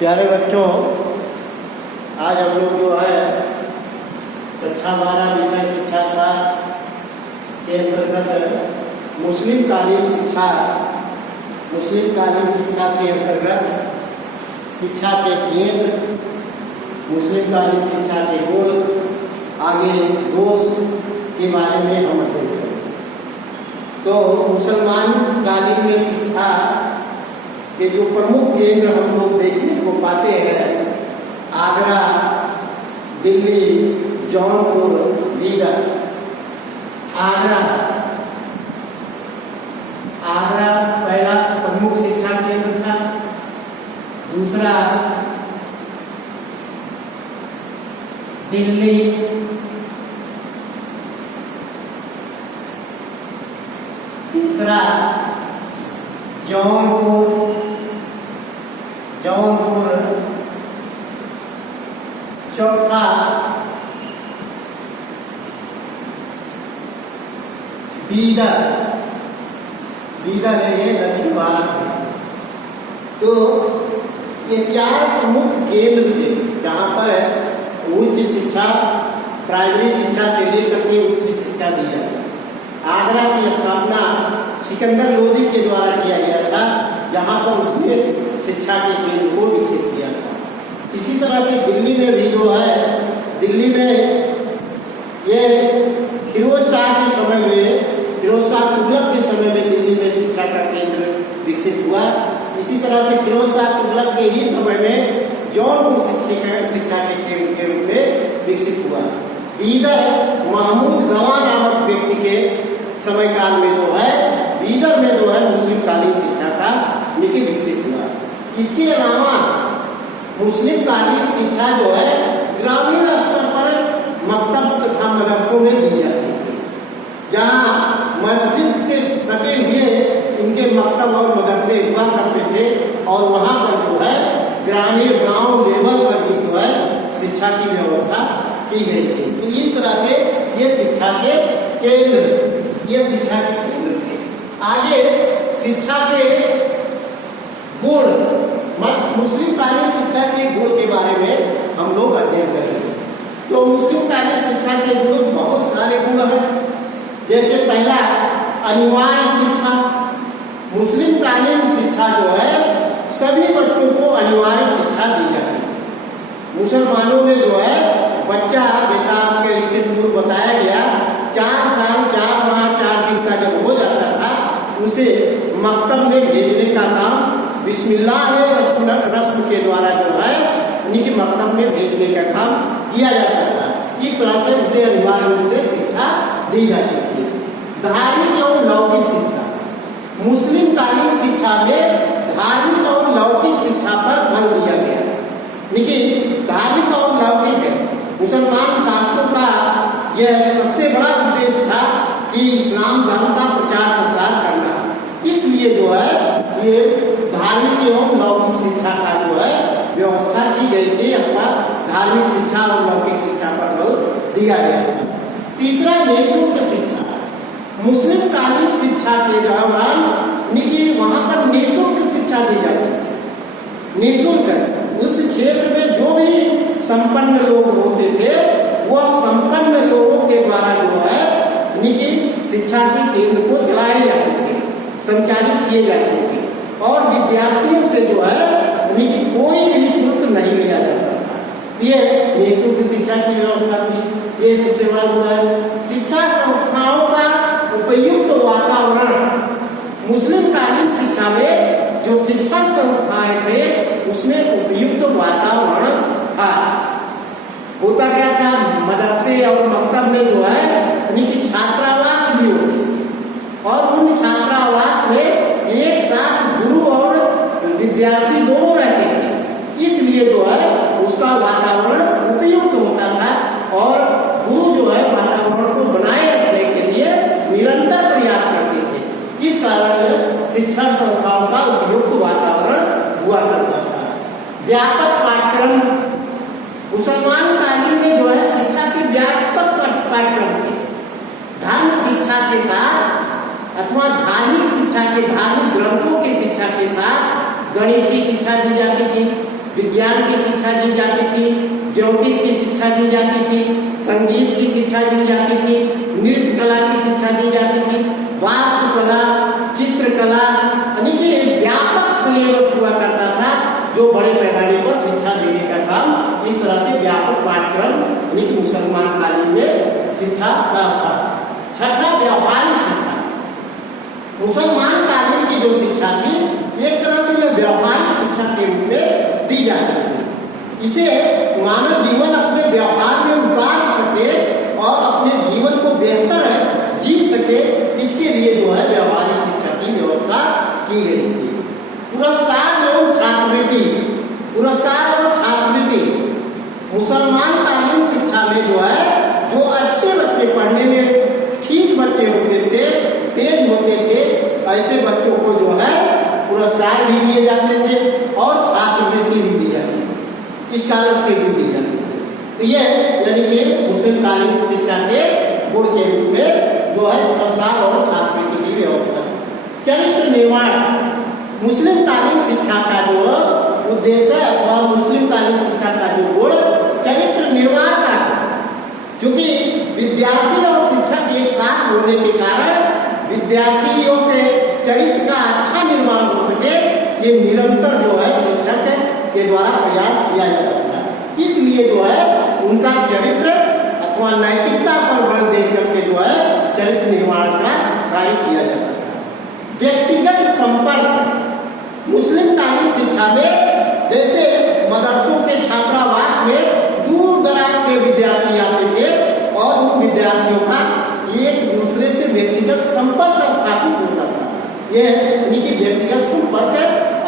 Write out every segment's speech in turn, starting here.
प्यारे बच्चों, आज हम लोग जो है कक्षा 12 विषय शिक्षा शास्त्र के अंतर्गत मुस्लिमकालीन शिक्षा के अंतर्गत शिक्षा के केंद्र, मुस्लिमकालीन शिक्षा के गुण, आगे दोष के बारे में हम अध्ययन करेंगे। तो मुसलमान कालीन में शिक्षा के जो प्रमुख केंद्र हम लोग देखने को पाते हैं, आगरा, दिल्ली, जौनपुर, बीदर। आगरा पहला प्रमुख शिक्षा केंद्र था। दूसरा दिल्ली, तीसरा जौनपुर, चौथा बीदर है, ये दक्षिण भारत में। तो ये चार प्रमुख केंद्र थे जहाँ पर उच्च शिक्षा, प्राइमरी शिक्षा से लेकर के उच्च शिक्षा दी जाती। आगरा की स्थापना सिकंदर लोदी के द्वारा किया गया था, जहाँ पर उसने शिक्षा के केंद्र को विकसित किया था। इसी तरह से दिल्ली में भी जो है, दिल्ली में ये फिरोज शाह के समय में, फिरोज शाह तुगलक के समय में दिल्ली में शिक्षा का केंद्र विकसित हुआ। इसी तरह से फिरोज शाह तुगलक के ही समय में जौनपुर शिक्षा के केंद्र के रूप में विकसित हुआ। बीदर महमूद गवां नामक व्यक्ति के समय काल में जो है, बीदर में जो है मुस्लिमकालीन शिक्षा का नीति विकसित हुआ। इसके अलावा मुस्लिमकालीन शिक्षा जो है ग्रामीण स्तर पर मकतब तथा मदरसों में दी जाती थी, जहाँ मस्जिद से सटे हुए इनके मकतब और मदरसे हुआ करते थे, और वहाँ पर जो है ग्रामीण गांव लेवल पर भी जो है शिक्षा की व्यवस्था की गई थी। तो इस तरह से ये शिक्षा के केंद्र थे। आगे शिक्षा के गुण, मुस्लिमकालीन शिक्षा के गुण के बारे में हम लोग अध्ययन करेंगे। तो मुस्लिमकालीन शिक्षा के गुण बहुत सारे गुण हैं। जैसे पहला अनिवार्य शिक्षा। मुस्लिमकालीन शिक्षा जो है सभी बच्चों को अनिवार्य शिक्षा दी जाती है। मुसलमानों में जो है बच्चा, जैसा आपके इसके पूर्व बताया गया, 4 साल 4 माह 4 दिन का जब हो जाता था, उसे मकतब में भेजने का काम बिस्मिल्लाह रस्म के द्वारा जो है उनकी मकतब में भेजने का काम किया जाता था। इस तरह से उसे अनिवार्य रूप से शिक्षा दी जाती थी। धार्मिक एवं लौकिक शिक्षा। मुस्लिमकालीन शिक्षा में धार्मिक और लौकिक शिक्षा पर बल दिया गया। लेकिन धार्मिक और लौकिक है, मुसलमान शासकों का यह सबसे बड़ा उद्देश्य था कि इस्लाम धर्म का प्रचार प्रसार करना। इसलिए जो है ये धार्मिक एवं लौकिक शिक्षा का जो है व्यवस्था की गई थी, अथवा धार्मिक शिक्षा और लौकिक शिक्षा पर बल दिया गया था। तीसरा निःशुल्क शिक्षा। मुस्लिमकालीन शिक्षा के दौरान वहाँ पर निःशुल्क शिक्षा दी जाती थी। निःशुल्क उस क्षेत्र में जो भी संपन्न लोग होते थे, वह संपन्न लोगों के द्वारा जो है शिक्षा के केंद्र को चलाए जाते थे, संचालित किए जाते थे, और विद्यार्थियों से जो है कोई भी शुल्क नहीं लिया जाता था। ये निःशुल्क शिक्षा की व्यवस्था थी। ये सबसे बड़ा गुण है। शिक्षा संस्थाओं का उपयुक्त वातावरण। मुस्लिमकालीन शिक्षा में जो शिक्षण संस्थाएं थे, उसमें उपयुक्त वातावरण था। होता क्या था, मदरसे और मकतब में जो है छात्रावास भी होते, और उन छात्रावास में एक साथ गुरु और विद्यार्थी दोनों रहते थे। इसलिए जो है उसका वातावरण उपयुक्त होता था, और गुरु जो है वातावरण को बनाए रखने के लिए निरंतर प्रयास करते थे। इस कारण शिक्षण संस्थाओं का उपयुक्त वातावरण हुआ करता था। व्यापक पाठ्यक्रम। मुसलमान कालीन में जो है शिक्षा के व्यापक पाठ्यक्रम थे। धर्म शिक्षा के साथ अथवा धार्मिक शिक्षा के, धार्मिक ग्रंथों की शिक्षा के साथ गणित की शिक्षा दी जाती थी, विज्ञान की शिक्षा दी जाती थी, ज्योतिष की शिक्षा दी जाती थी, संगीत की शिक्षा दी जाती थी, नृत्य कला की शिक्षा दी जाती थी, वास्तुकला, चित्रकला, यानी कि व्यापक सिलेबस हुआ करता था जो बड़े पैमाने पर शिक्षा देने का काम इस तरह से व्यापक पाठ्यक्रम यानी कि मुसलमान कालीन में शिक्षा का था। छठा, व्यावहारिक शिक्षा। मुसलमान कालीन की जो शिक्षा थी एक तरह से यह व्यावहारिक शिक्षा के रूप में दी जाती थी। इसे मानव जीवन अपने व्यवहार में उतार सके और अपने जीवन को बेहतर जी सके, इसके लिए जो है व्यावहारिक शिक्षा की व्यवस्था की गई थी। पुरस्कार एवं छात्रवृत्ति, पुरस्कार और छात्रवृत्ति मुसलमान कालीन शिक्षा में जो है, जो अच्छे बच्चे पढ़ने में ठीक बच्चे होते थे, तेज होते थे, ऐसे बच्चों को जो है पुरस्कार भी दिए जाते थे और छात्रवृत्ति भी दी जाती थी, स्कॉलरशिप भी दी जाती थी। तो ये यानी कि मुस्लिम कालीन शिक्षा के गुण के रूप में जो है पुरस्कार और छात्रवृत्ति की व्यवस्था। चरित्र निर्माण, मुस्लिम कालीन शिक्षा का जो उद्देश्य अथवा मुस्लिम कालीन शिक्षा का जो गुण चरित्र निर्माण का, क्योंकि विद्यार्थी और शिक्षक एक साथ होने के कारण विद्यार्थियों के चरित्र का अच्छा निर्माण हो सके, ये निरंतर जो है शिक्षक के द्वारा प्रयास किया जाता था। इसलिए जो है उनका चरित्र अथवा नैतिकता पर बल दे करके जो है चरित्र निर्माण का कार्य किया जाता था। व्यक्तिगत संपर्क, मुस्लिम कालीन शिक्षा में जैसे मदरसों के छात्रावास में दूर दराज से विद्यार्थी आते थे और उन विद्यार्थियों का एक दूसरे से व्यक्तिगत संपर्क स्थापित होता था, यह यानी कि व्यक्तिगत संपर्क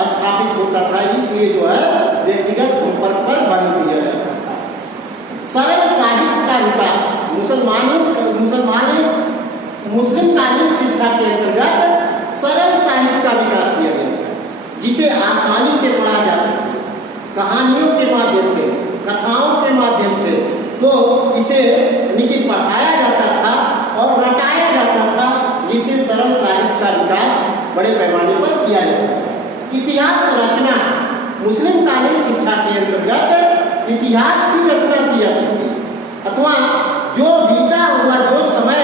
स्थापित होता था, इसलिए जो है व्यक्तिगत संपर्क पर बल दिया जाता था। सरल साहित्य का विकास, मुस्लिम कालीन शिक्षा के अंतर्गत सरल साहित्य का विकास किया गया था, जिसे आसानी से पढ़ा जा सके, कहानियों के माध्यम से, कथाओं के माध्यम से, तो इसे पढ़ाया जाता था और रटाया जाता था, जिससे सरल साहित्य का विकास बड़े पैमाने पर किया जाता था। इतिहास रचना, मुस्लिम कालीन शिक्षा के अंतर्गत इतिहास की रचना की जाती थी, अथवा जो बीता हुआ जो समय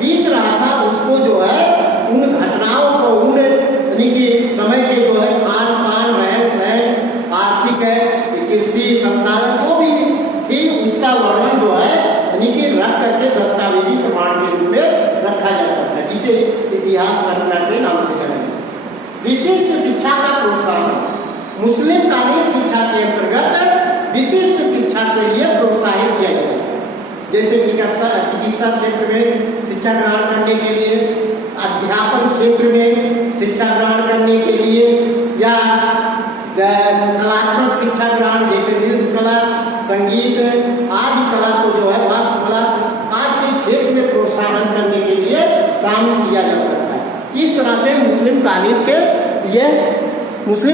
बीत रहा था उसको जो है उन घटनाओं को, उन यानी कि समय के जो है खान पान, रहन सहन, आर्थिक कृषि संसाधन जो भी थी उसका वर्णन जो है यानी कि रख करके दस्तावेजी प्रमाण के रूप में रखा जाता था, जिसे इतिहास रचना के नाम से जाना जाता है। विशिष्ट शिक्षा का प्रोत्साहन, मुस्लिम कालीन शिक्षा के अंतर्गत विशिष्ट शिक्षा के लिए प्रोत्साहित किया जाता है, जैसे चिकित्सा क्षेत्र में शिक्षा ग्रहण करने के लिए, अध्यापन क्षेत्र में शिक्षा ग्रहण करने के लिए, या कलात्मक शिक्षा ग्रहण जैसे नृत्य कला, संगीत आदि कला को जो है वास्तुकला आदि के क्षेत्र में प्रोत्साहन करने के लिए काम किया जाता था। इस तरह से मुस्लिम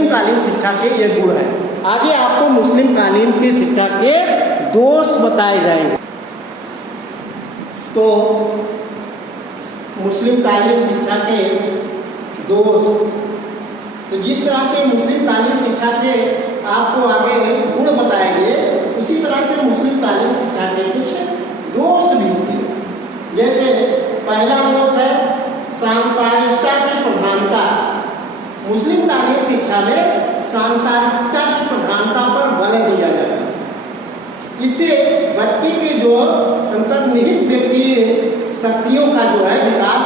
कालीन शिक्षा के ये गुण है। आगे आपको मुस्लिम कालीन की शिक्षा के दोष बताए जाएंगे। तो मुस्लिम कालीन शिक्षा के दोष, तो जिस तरह से मुस्लिम कालीन शिक्षा के आपको आगे गुण बताएंगे, उसी तरह से मुस्लिम कालीन शिक्षा के कुछ दोष भी थे। जैसे पहला दोष है सांसारिकता की प्रधानता। मुस्लिम कालीन शिक्षा में सांसारिकता की प्रधानता पर बल दिया जाता है, इससे बच्चे के जो अंतर्निहित व्यक्ति शक्तियों का जो है विकास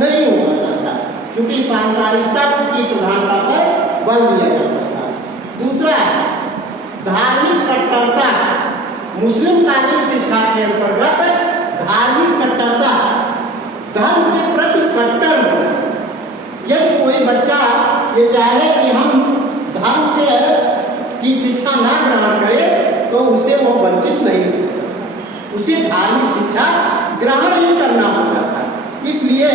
नहीं हो पाता था, क्योंकि सांसारिकता की प्रधानता पर बल दिया जाता था। दूसरा, धार्मिक कट्टरता। मुस्लिम कालीन शिक्षा के अंतर्गत धार्मिक कट्टरता, धर्म के प्रति कट्टर होना। यदि कोई बच्चा ये चाहे कि हम धर्म की शिक्षा ना ग्रहण करें तो उसे वो वंचित नहीं हो सकता, उसे धार्मिक शिक्षा ग्रहण ही करना होता था। इसलिए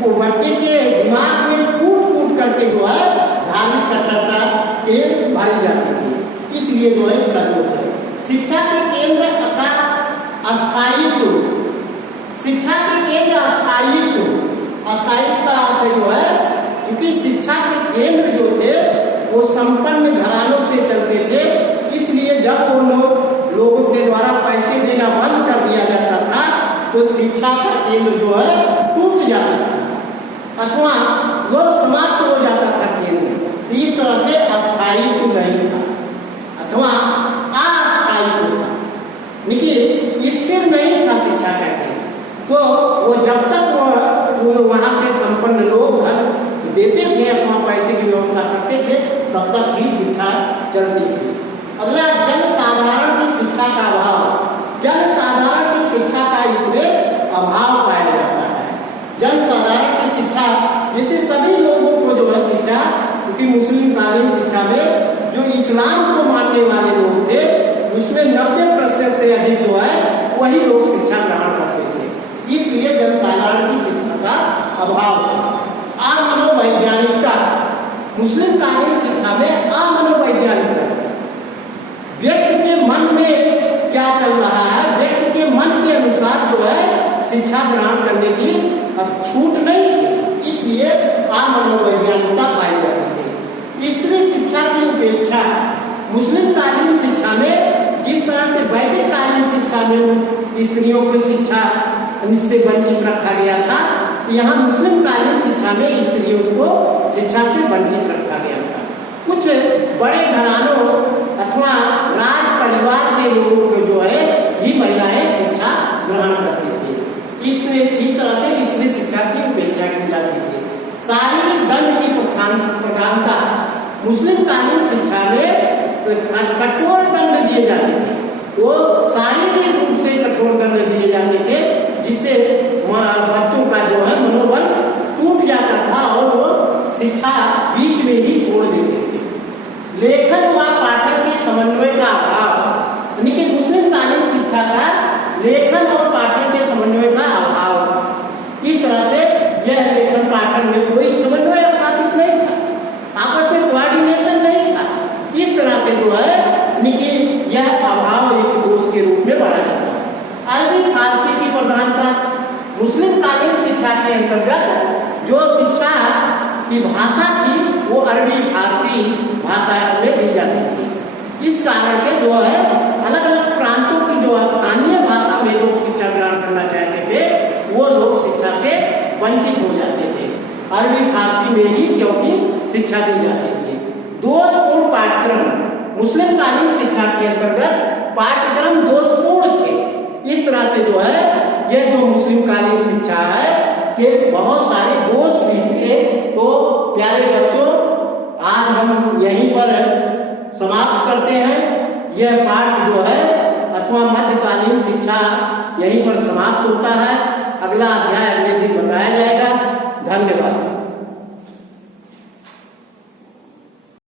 वो बच्चे के दिमाग में कूट करके जो है धार्मिक कट्टरता के भरी जाती थी, इसलिए जो है इसका दोष है। शिक्षा के केंद्र का अस्थायित्व, शिक्षा के केंद्र अस्थायित्व से जो है, क्योंकि शिक्षा के केंद्र जो थे वो संपन्न घरानों से चलते थे, तो शिक्षा का केंद्र जो है टूट जाता था अथवा वो समाप्त हो जाता था केंद्र। इस तरह से अस्थायित्व नहीं था अथवा अस्थायित्व था, देखिए स्थिर नहीं था शिक्षा का केंद्र। तो वो जब तक वो वहाँ के संपन्न लोग धन देते थे अथवा पैसे की व्यवस्था करते थे तब तक ही शिक्षा चलती थी। अगला जनसाधारण की शिक्षा का अभाव, जनसाधारण की शिक्षा का इसमें अभाव पाया जाता है। जनसाधारण की शिक्षा जैसे सभी लोगों को जो है शिक्षा, क्योंकि मुस्लिम कालीन शिक्षा में जो इस्लाम को मानने वाले लोग थे उसमें 90% से अधिक जो है वही लोग शिक्षा ग्रहण करते थे, इसलिए जनसाधारण की शिक्षा का अभाव था। अमनोवैज्ञानिकता, मुस्लिम कालीन शिक्षा में अमनोवैज्ञानिकता, व्यक्ति के मन में क्या चल रहा है, व्यक्ति के मन के अनुसार जो है शिक्षा ग्रहण करने की अब छूट नहीं थी, इसलिए अमनोवैज्ञानिकता पाई जाती थी। स्त्री शिक्षा की उपेक्षा, मुस्लिम कालीन शिक्षा में जिस तरह से वैदिक कालीन शिक्षा में स्त्रियों को शिक्षा से वंचित रखा गया था, यहाँ मुस्लिम कालीन शिक्षा में स्त्रियों को शिक्षा से वंचित रखा गया था। कुछ बड़े घरानों अथवा राज परिवार के लोगों को जो है ही महिलाएं शिक्षा ग्रहण करती थी। इस तरह से स्त्री शिक्षा की उपेक्षा की जाती थी। शारीरिक दंड की प्रधानता, मुस्लिम कालीन शिक्षा में कठोर दंड दिए जाते थे, वो शारीरिक रूप से कठोर दंड दिए जाते थे जिससे बच्चों का जो है मनोबल टूट जाता था और वो शिक्षा बीच में ही छोड़ देते थे। लेखन व पाठन के समन्वय का अभाव, यानी कि मुस्लिम कालीन शिक्षा का लेखन और पाठन के समन्वय का अभाव था। इस तरह से यह लेखन पाठन में कोई समन्वय स्थापित नहीं था, आपस में कोऑर्डिनेशन नहीं था। इस तरह से जो है यह अभाव एक दोष के रूप में माना जाता है। अरबी फारसी की प्रधानता, मुस्लिम कालीन शिक्षा के अंतर्गत जो शिक्षा की भाषा थी वो अरबी फारसी भाषा में दी जाती थी। इस कारण से जो है अलग अलग प्रांतों की जो स्थानीय भाषा में लोग शिक्षा ग्रहण करना चाहते थे वो लोग शिक्षा से वंचित हो जाते थे, अरबी फारसी में ही क्योंकि शिक्षा दी जाती थी। दोषपूर्ण पाठ्यक्रम, मुस्लिम कालीन शिक्षा के अंतर्गत पाठ्यक्रम दोषपूर्ण थे। इस तरह से जो है यह जो मुस्लिम कालीन शिक्षा है के बहुत सारे दोष भी थे। तो प्यारे बच्चों, आज हम यहीं पर समाप्त करते हैं। यह पाठ जो है अथवा मध्यकालीन शिक्षा यहीं पर समाप्त होता है। अगला अध्याय अगले दिन बताया